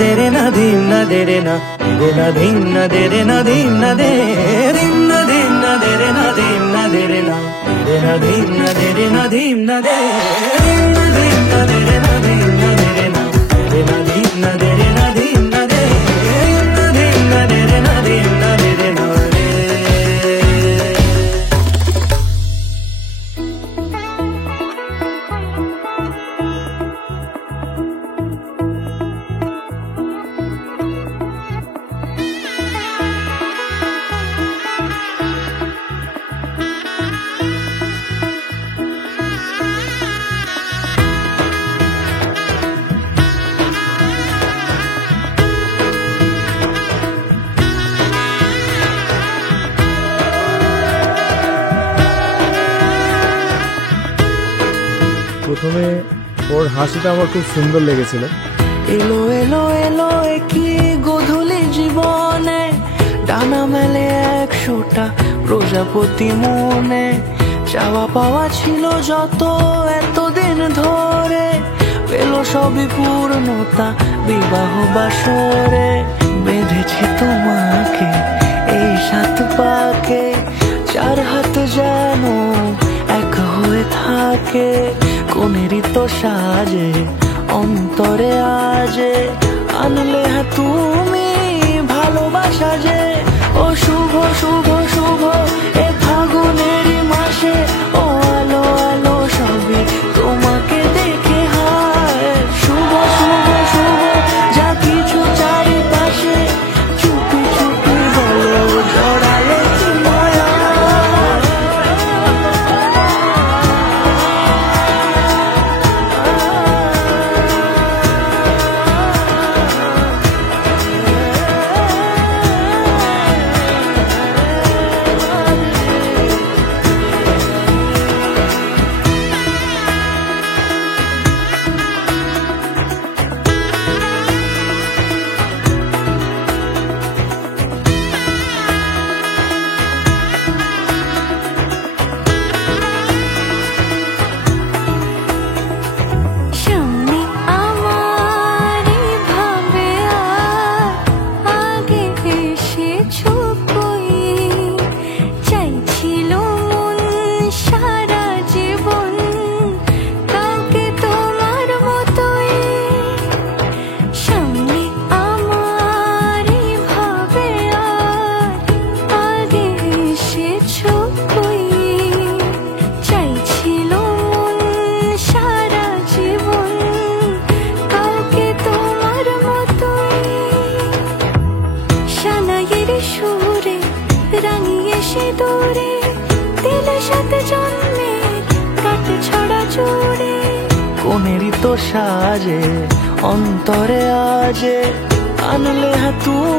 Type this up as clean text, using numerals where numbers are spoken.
দে রে না ধিম না দে রে না দে না ধিম না দে রে না ধিম না দে ধিম না দে রে না ধিম না দে রে না দে না ধিম না দে রে না ধিম না দে ধিম না দে রে না ধিম না দে রে না দে না ধিম না দে রে না ধিম না দে ধিম না দে রে না ধিম না দে রে না রে। প্রথমে ওর হাসিটা আমার খুব সুন্দর লেগেছিল। এলো এলো এলো কি গোধূলি জীবনে, ডানা মেলে 100টা প্রজাপতি মনে। চাওয়া পাওয়া ছিল যত এতদিন ধরে, পেলো সবই পূর্ণতা বিবাহ বাসরে। বেঁধেছি তোমাকে এই 7 পাকে, 4 হাত যেন এক হয়ে থাকে। কোনেরই তো সাজে অন্তরে আজে, আনলে তুমি ভালোবাসা যে। ও শুভ শুভ শুভ এ ফাগুনেরই মাসে, ও আলো আলো সবই তোমাকে দেখে হায়। শুভ শুভ শুভ যা কিছু চারিপাশে, চুপি চুপি বলো জড়ালে কি মায়া। কোনেরই তো সাজে অন্তরে আজে, আনলে তুমি